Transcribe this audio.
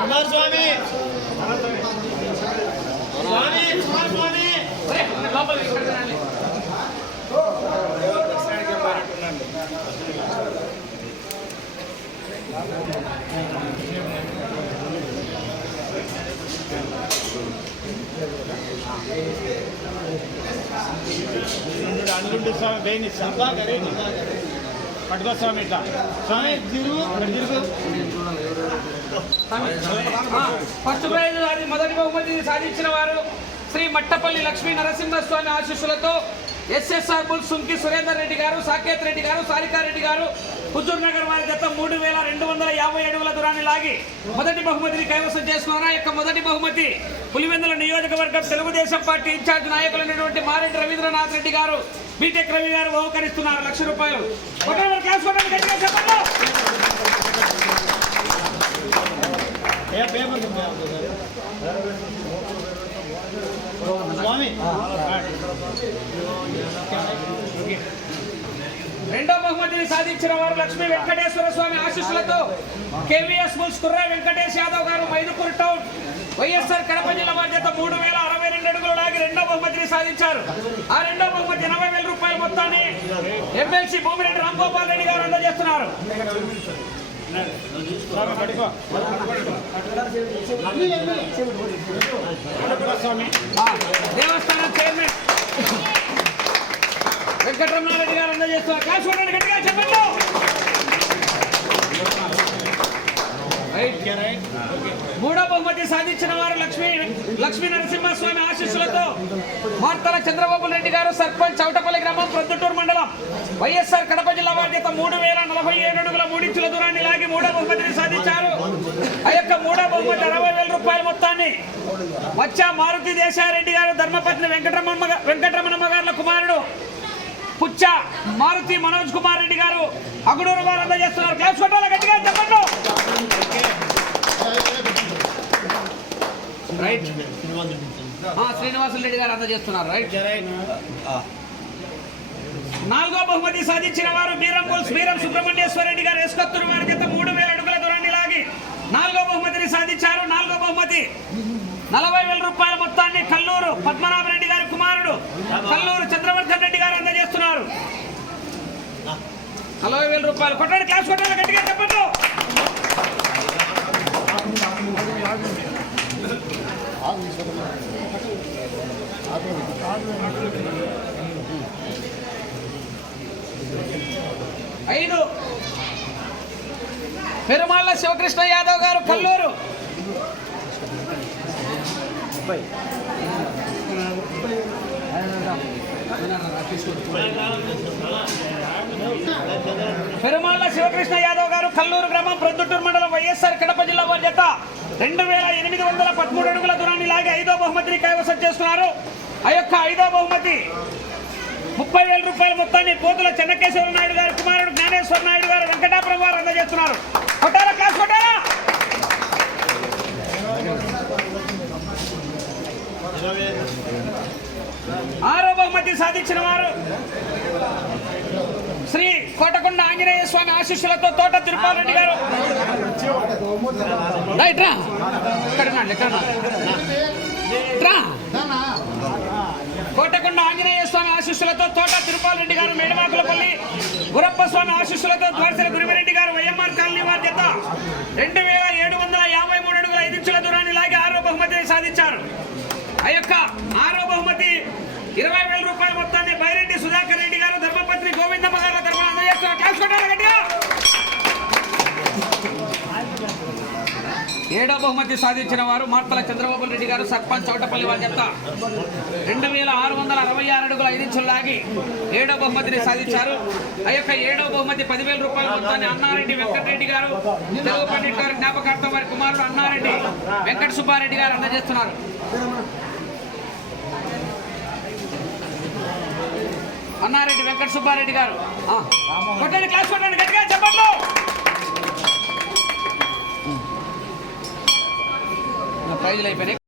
కుమారస్వామి స్వామి. కుమారస్వామి అనుకుంటే స్వామి. వేణి పట్టుకో స్వామి ఇట్లా. స్వామి తిరుగు తిరుగు. ఫస్ట్ ప్రైజ్ మొదటి బహుమతి సాధించిన వారు శ్రీ మట్టపల్లి లక్ష్మీ నరసింహస్వామి ఆశీస్సులతో ఎస్ఎస్ఆర్ బుల్ సుంకి సురేందర్ రెడ్డి గారు సాకేత్ రెడ్డి గారు సారికారెడ్డి గారు హుజూర్ నగర్ వారి జత మూడు వేల రెండు వందల యాభై అడుగుల దూరాన్ని లాగి మొదటి బహుమతిని కైవసం చేసుకున్నారు? ఆ యొక్క మొదటి బహుమతి పులివెందుల నియోజకవర్గం తెలుగుదేశం పార్టీ ఇన్ఛార్జ్ నాయకులైనటువంటి మారెడ్డి రవీంద్రనాథ్ రెడ్డి గారు బీటెక్ రవి గారు బహుకరిస్తున్నారు లక్ష రూపాయలు. చెప్పండి. విజయాన్ని సాధించిన వారు లక్ష్మీ వెంకటేశ్వర స్వామి ఆశీస్సులతో కేవీఎస్ బుల్స్ కుర్రా వెంకటేష్ యాదవ్ గారు మైదుకూరు టౌన్ వైఎస్ఆర్ కడప జిల్లా బాధ్యత మూడు వేల అరవై రెండు అడుగులు లాగి రెండో బహుమతిని సాధించారు. ఆ రెండో బహుమతి ఎనభై వేల రూపాయల మొత్తాన్ని ఎమ్మెల్సీ భూమిరెడ్డి రామ్గోపాల్ రెడ్డి గారు అందజేస్తున్నారు. దేవస్థానం చైర్మన్ వెంకటరమణారెడ్డి గారు అందజేస్తున్నారు క్లాస్ చూడండి గట్టిగా చెప్పండి రైట్ రైట్ మూడో బహుమతి సాధించిన వారు లక్ష్మీ లక్ష్మీ నరసింహస్వామి ఆశీస్సులతో మార్తల చంద్రబాబు రెడ్డి గారు సర్పంచ్ చౌటపల్లి గ్రామం ప్రొద్దుటూరు మండలం వైఎస్ఆర్ కడప జిల్లా బాధ్యత మూడు వేల నలభై ఏడు అడుగుల మూడించుల దూరాన్ని లాగి మూడో బహుమతిని సాధించారు. ఆ యొక్క మూడో బహుమతి అరవై వేల రూపాయల మొత్తాన్ని వచ్చా మారుతి దేశారెడ్డి గారు ధర్మపత్ని వెంకటరమణ వెంకటరమణమ్మ గారుల కుమారుడు పుచ్చ మారుతి మనోజ్ కుమార్ రెడ్డి గారు అగుడూరు వారు అందజేస్తున్నారు. క్లాస్ కొట్టాలి గట్టిగా చెప్పండి. రైట్ ఆ, శ్రీనివాసులు రెడ్డి గారు అందజేస్తున్నారు రైట్ రైట్ నాలుగో బహుమతి సాధించిన వారు బీరం బీరం సుబ్రహ్మణ్యేశ్వర రెడ్డి గారు ఎస్కొత్తూరు వారి చేత మూడు వేల అడుగుల దూరాన్ని లాగి నాలుగో బహుమతిని సాధించారు. నాలుగో బహుమతి నలభై వేల రూపాయల మొత్తాన్ని కల్లూరు పద్మనాభరెడ్డి గారి కుమారుడు కల్లూరు చంద్రవర్ధన్ రెడ్డి గారు అందజేస్తున్నారు నలభై వేల రూపాయలు కొట్టండి క్లాస్ కొట్టాలి గట్టిగా చెప్పండి ఐదు. పెరుమాళ్ళ శివకృష్ణ యాదవ్ గారు కల్లూరు. పెరుమాళ్ళ శివకృష్ణ యాదవ్ గారు కల్లూరు గ్రామం ప్రొద్దుటూరు మండలం వైఎస్ఆర్ కడప జిల్లా వారి రెండు వేల ఎనిమిది వందల పదమూడు అడుగుల దూరాన్ని లాగి ఐదో బహుమతిని కైవసం చేసుకున్నారు. ఆ యొక్క ఐదో బహుమతి ముప్పై వేల రూపాయల మొత్తాన్ని పోతుల చెన్నకేశ్వర నాయుడు గారి కుమారుడు జ్ఞానేశ్వర నాయుడు గారు వెంకటాపురం గారు అందజేస్తున్నారు. కొట్టారా క్లాస్ కొట్టారా? ఆరో బహుమతి సాధించిన వారు శ్రీ కోటకొండ ఆంజనేయ స్వామి ఆశీస్సులతో తోట తిరుపాలరెడ్డి గారు. రైట్ రా. ఇక్కడ ఇక్కడ రా. కోటకొండ ఆంజనేయ స్వామి ఆశీస్సులతో తోట తిరుపాలరెడ్డి గారు మేడమాకులపల్లి గురప్ప స్వామి ఆశీస్సులతో ద్వారసల గురిమిరెడ్డి గారు వైఎంఆర్ కాలనీ వారి చేత రెండు వేల ఏడు వందల యాభై మూడు అడుగుల ఐదు ఇంచుల దూరాన్ని లాగి ఆరో బహుమతిని సాధించారు. ఆ యొక్క ఆరో బహుమతి ఇరవై వేల రూపాయల మొత్తం బైరెడ్డి సుధాకర్ రెడ్డి గారు ధర్మపత్ని గోవిందమ్మ గారు తరఫున అందజేస్తున్నారు క్లాస్ కొట్టాలి గట్టిగా ఏడో బహుమతి సాధించిన వారు మార్తల చంద్రబాబు రెడ్డి గారు సర్పంచ్ చౌటపల్లి వారి చెత్త. రెండు వేల ఆరు వందల అరవై ఆరు అడుగుల ఐదు ఇంచులు లాగి ఏడో బహుమతిని సాధించారు. ఆ యొక్క ఏడో బహుమతి పదివేల రూపాయల మొత్తాన్ని అన్నారెడ్డి వెంకటరెడ్డి గారు తెలుగు పండిట్ గారు జ్ఞాపకార్థం వారి కుమారుడు అన్నారెడ్డి వెంకట సుబ్బారెడ్డి గారు అందజేస్తున్నారు. అన్నారెడ్డి వెంకట సుబ్బారెడ్డి గారు. కొట్టండి క్లాస్ కొట్టండి గట్టిగా చెప్పండి ప్రైజులు అయిపోయినాయి.